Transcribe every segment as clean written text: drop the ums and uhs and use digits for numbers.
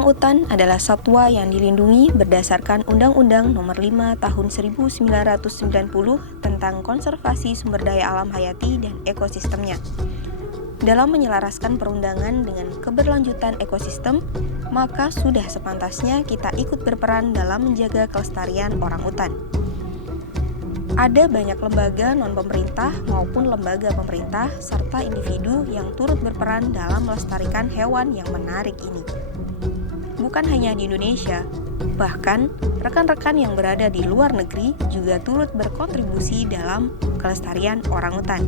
Orangutan adalah satwa yang dilindungi berdasarkan Undang-Undang Nomor 5 Tahun 1990 tentang konservasi sumber daya alam hayati dan ekosistemnya. Dalam menyelaraskan perundangan dengan keberlanjutan ekosistem, maka sudah sepantasnya kita ikut berperan dalam menjaga kelestarian orangutan. Ada banyak lembaga non-pemerintah maupun lembaga pemerintah serta individu yang turut berperan dalam melestarikan hewan yang menarik ini. Bukan hanya di Indonesia, bahkan rekan-rekan yang berada di luar negeri juga turut berkontribusi dalam kelestarian orangutan.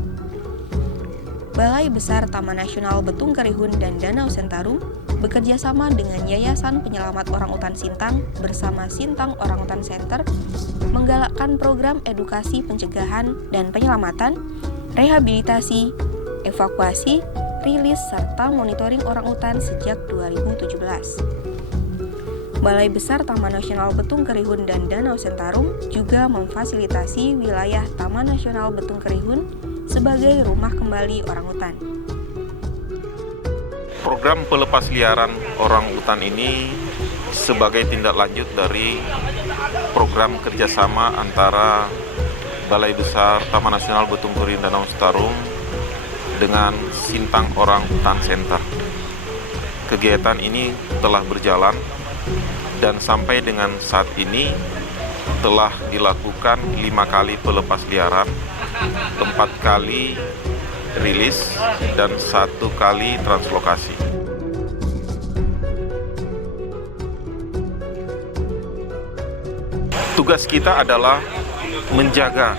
Balai Besar Taman Nasional Betung Kerihun dan Danau Sentarum bekerja sama dengan Yayasan Penyelamat Orangutan Sintang bersama Sintang Orangutan Center menggalakkan program edukasi pencegahan dan penyelamatan, rehabilitasi, evakuasi, rilis, serta monitoring orangutan sejak 2017. Balai Besar Taman Nasional Betung Kerihun dan Danau Sentarum juga memfasilitasi wilayah Taman Nasional Betung Kerihun sebagai rumah kembali orangutan. Program pelepas liaran orangutan ini sebagai tindak lanjut dari program kerjasama antara Balai Besar Taman Nasional Betung Kerihun dan Danau Sentarum dengan Sintang Orangutan Center. Kegiatan ini telah berjalan dan sampai dengan saat ini telah dilakukan 5 kali pelepas liaran, 4 kali rilis, dan 1 kali translokasi. Tugas kita adalah menjaga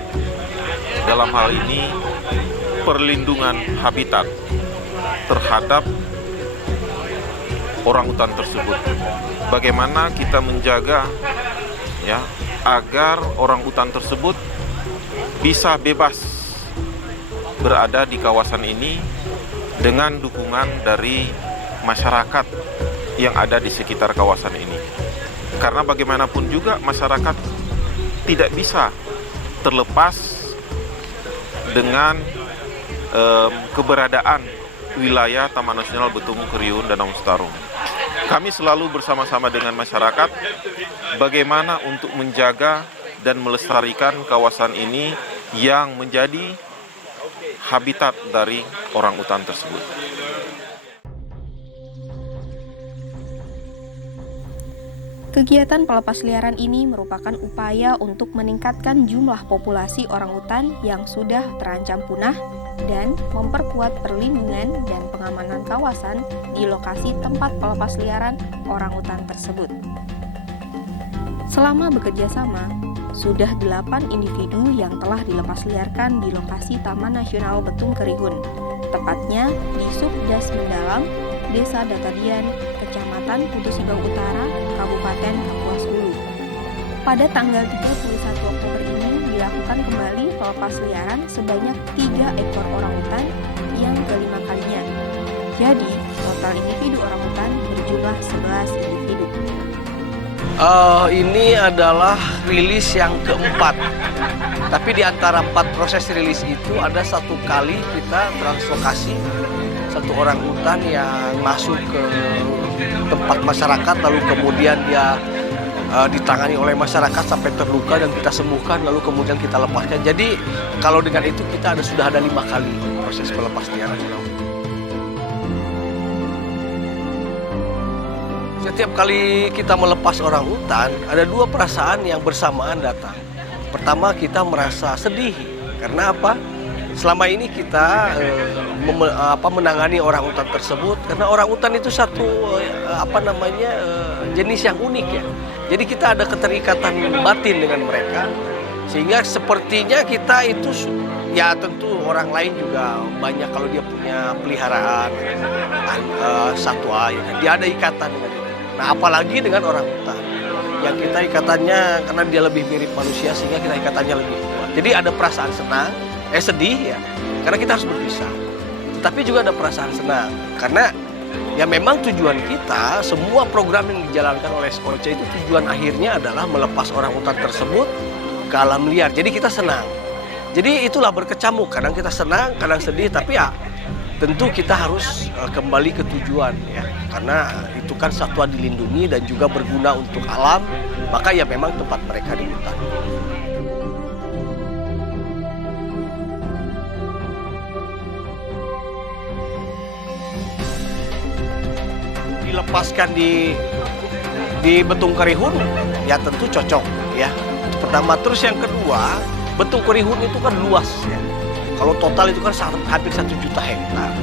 dalam hal ini perlindungan habitat terhadap orangutan tersebut. Bagaimana kita menjaga agar orangutan tersebut bisa bebas berada di kawasan ini dengan dukungan dari masyarakat yang ada di sekitar kawasan ini. Karena bagaimanapun juga masyarakat tidak bisa terlepas dengan keberadaan wilayah Taman Nasional Betung Kerihun dan Danau Sentarum. Kami selalu bersama-sama dengan masyarakat bagaimana untuk menjaga dan melestarikan kawasan ini yang menjadi habitat dari orangutan tersebut. Kegiatan pelepas liaran ini merupakan upaya untuk meningkatkan jumlah populasi orangutan yang sudah terancam punah dan memperkuat perlindungan dan pengamanan kawasan di lokasi tempat pelepas liaran orangutan tersebut. Selama bekerja sama, sudah 8 individu yang telah dilepas liarkan di lokasi Taman Nasional Betung Kerihun, tepatnya di Subdas Mendalam, Desa Datadian, Kecamatan Putu Sibau Utara, Kabupaten Kapuas Hulu. Pada tanggal 31 Oktober ini dilakukan kembali pelepas liaran sebanyak 3 ekor orangutan yang kelima kalinya. Jadi, total individu orangutan berjumlah 11 individu. Ini adalah rilis yang keempat. Tapi di antara 4 proses rilis itu ada 1 kali kita translokasi 1 orangutan yang masuk ke tempat masyarakat, lalu kemudian dia ditangani oleh masyarakat sampai terluka dan kita sembuhkan, lalu kemudian kita lepaskan. Jadi kalau dengan itu kita sudah ada 5 kali proses pelepas liaran. Setiap kali kita melepas orangutan, ada 2 perasaan yang bersamaan datang. Pertama, kita merasa sedih. Karena apa? Selama ini kita menangani orangutan tersebut, karena orangutan itu satu jenis yang unik ya. Jadi kita ada keterikatan batin dengan mereka, sehingga sepertinya kita itu ya tentu orang lain juga banyak kalau dia punya peliharaan satwa, ya kan? Dia ada ikatan dengan itu. Nah apalagi dengan orangutan, yang kita ikatannya karena dia lebih mirip manusia sehingga kita ikatannya lebih kuat. Jadi ada perasaan sedih ya, karena kita harus berpisah. Tapi juga ada perasaan senang, karena ya memang tujuan kita, semua program yang dijalankan oleh SOC itu tujuan akhirnya adalah melepas orangutan tersebut ke alam liar. Jadi kita senang. Jadi itulah berkecamuk, kadang kita senang, kadang sedih, tapi ya tentu kita harus kembali ke tujuan ya, karena itu kan satwa dilindungi dan juga berguna untuk alam, maka ya memang tempat mereka di hutan. Dilepaskan di Betung Kerihun ya tentu cocok ya. Pertama, terus yang kedua, Betung Kerihun itu kan luas ya. Kalau total itu kan hampir 1 juta hektar.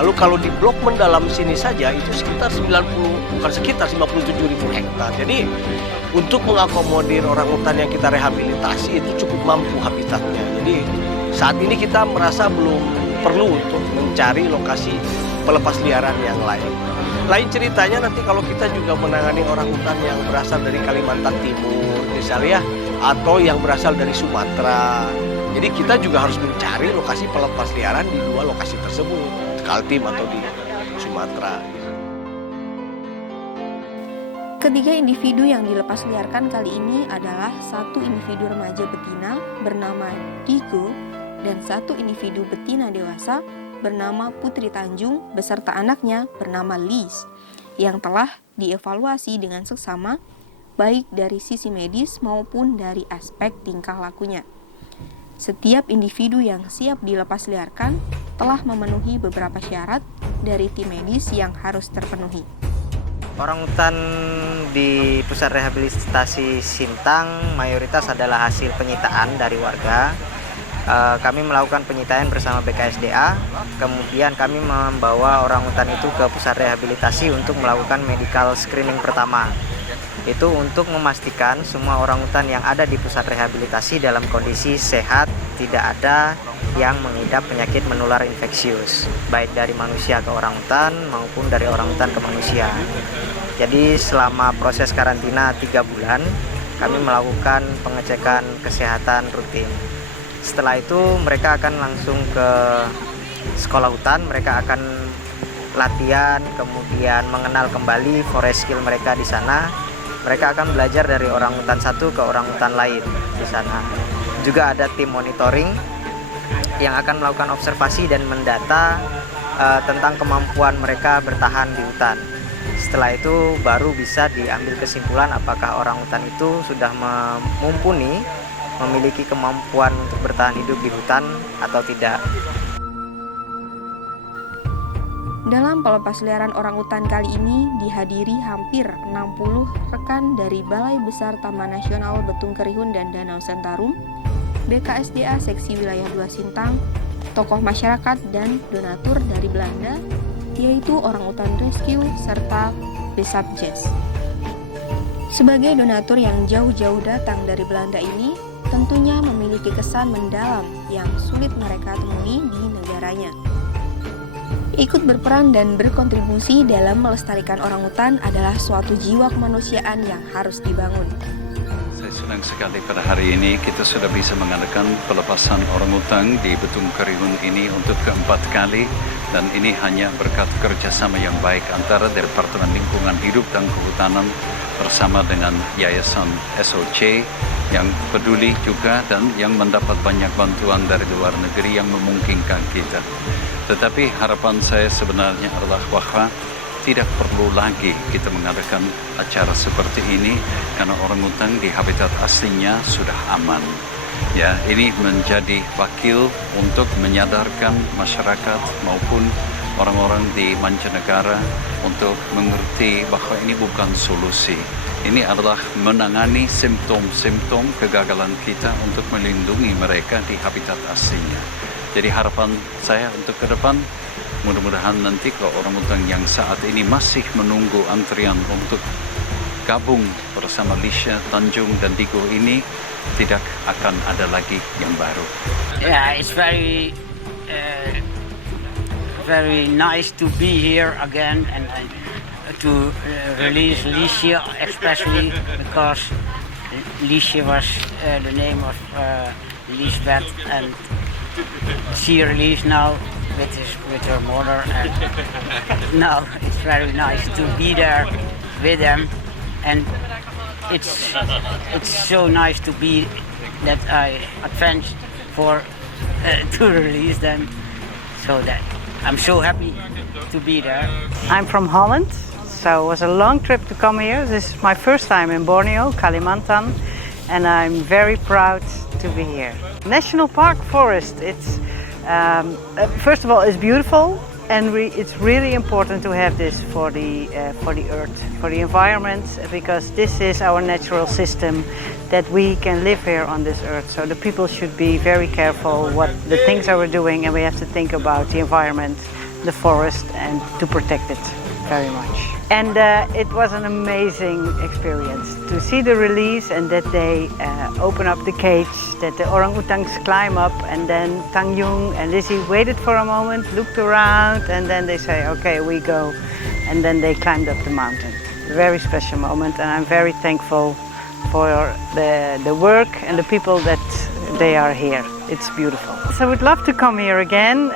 Lalu kalau di blok mendalam sini saja itu sekitar 57.000 hektar. Jadi untuk mengakomodir orang hutan yang kita rehabilitasi itu cukup mampu habitatnya. Jadi saat ini kita merasa belum perlu untuk mencari lokasi pelepas liaran yang lain. Lain ceritanya nanti kalau kita juga menangani orang hutan yang berasal dari Kalimantan Timur misalnya, atau yang berasal dari Sumatera. Jadi kita juga harus mencari lokasi pelepas liaran di 2 lokasi tersebut, Kaltim atau di Sumatera. Ketiga individu yang dilepas liarkan kali ini adalah 1 individu remaja betina bernama Digo dan 1 individu betina dewasa bernama Putri Tanjung beserta anaknya bernama Liz yang telah dievaluasi dengan seksama baik dari sisi medis maupun dari aspek tingkah lakunya. Setiap individu yang siap dilepas liarkan telah memenuhi beberapa syarat dari tim medis yang harus terpenuhi. Orang hutan di Pusat Rehabilitasi Sintang mayoritas adalah hasil penyitaan dari warga. Kami melakukan penyitaan bersama BKSDA, kemudian kami membawa orang hutan itu ke pusat rehabilitasi untuk melakukan medical screening pertama. Itu untuk memastikan semua orang hutan yang ada di pusat rehabilitasi dalam kondisi sehat, tidak ada yang mengidap penyakit menular infeksius, baik dari manusia ke orang hutan maupun dari orang hutan ke manusia. Jadi selama proses karantina 3 bulan, kami melakukan pengecekan kesehatan rutin. Setelah itu mereka akan langsung ke sekolah hutan, mereka akan latihan, kemudian mengenal kembali forest skill mereka di sana. Mereka akan belajar dari orang hutan satu ke orang hutan lain di sana. Juga ada tim monitoring yang akan melakukan observasi dan mendata tentang kemampuan mereka bertahan di hutan. Setelah itu baru bisa diambil kesimpulan apakah orang hutan itu sudah mumpuni memiliki kemampuan untuk bertahan hidup di hutan atau tidak. Dalam pelepas liaran orang hutan kali ini dihadiri hampir 60 rekan dari Balai Besar Taman Nasional Betung Kerihun dan Danau Sentarum, BKSDA Seksi Wilayah 2 Sintang, tokoh masyarakat dan donatur dari Belanda, yaitu Orangutan Rescue serta Besatjes. Sebagai donatur yang jauh-jauh datang dari Belanda ini, tentunya memiliki kesan mendalam yang sulit mereka temui di negaranya. Ikut berperan dan berkontribusi dalam melestarikan orangutan adalah suatu jiwa kemanusiaan yang harus dibangun. Saya senang sekali pada hari ini kita sudah bisa mengadakan pelepasan orangutan di Betung Kerihun ini untuk keempat kali, dan ini hanya berkat kerjasama yang baik antara Departemen Lingkungan Hidup dan Kehutanan bersama dengan Yayasan SOC yang peduli juga dan yang mendapat banyak bantuan dari luar negeri yang memungkinkan kita. Tetapi harapan saya sebenarnya adalah bahwa tidak perlu lagi kita mengadakan acara seperti ini karena orangutan di habitat aslinya sudah aman. Ya, ini menjadi wakil untuk menyadarkan masyarakat maupun orang-orang di mancanegara untuk mengerti bahwa ini bukan solusi. Ini adalah menangani simptom-simptom kegagalan kita untuk melindungi mereka di habitat aslinya. Jadi harapan saya untuk ke depan, mudah-mudahan nanti kalau orangutan yang saat ini masih menunggu antrian untuk gabung bersama Lisha, Tanjung dan Digo ini, tidak akan ada lagi yang baru. Yeah, it's very nice to be here again and to release Lisha, especially because Lisha was the name of Lisbeth, and she released now with her mother, and now it's very nice to be there with them, and it's so nice to be that I advanced for to release them, so that I'm so happy to be there. I'm from Holland, so it was a long trip to come here. This is my first time in Borneo, Kalimantan, and I'm very proud to be here. National Park Forest, it's first of all, it's beautiful, and it's really important to have this for the earth, for the environment, because this is our natural system that we can live here on this earth. So the people should be very careful what the things that we're doing, and we have to think about the environment, the forest, and to protect it very much. And it was an amazing experience to see the release, and that they open up the cage, that the orangutans climb up, and then Tangjung and Lizzie waited for a moment, looked around, and then they say, okay, we go. And then they climbed up the mountain. A very special moment, and I'm very thankful for the work and the people that they are here. It's beautiful. So I would love to come here again.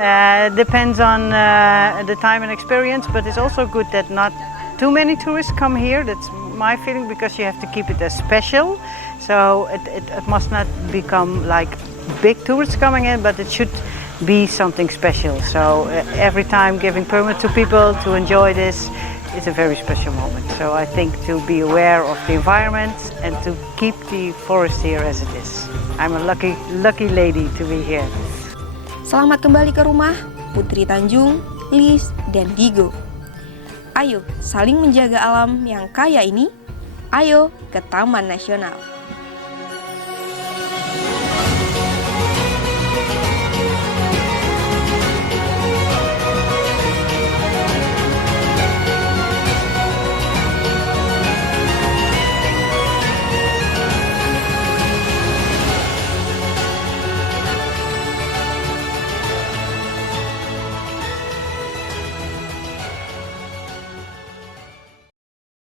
Depends on the time and experience, but it's also good that not too many tourists come here. That's my feeling, because you have to keep it as special. So it must not become like big tourists coming in, but it should be something special. So every time giving permit to people to enjoy this, it's a very special moment. So I think to be aware of the environment and to keep the forest here as it is. I'm a lucky lady to be here. Selamat kembali ke rumah, Putri Tanjung, Liz, dan Digo. Ayo saling menjaga alam yang kaya ini. Ayo ke Taman Nasional.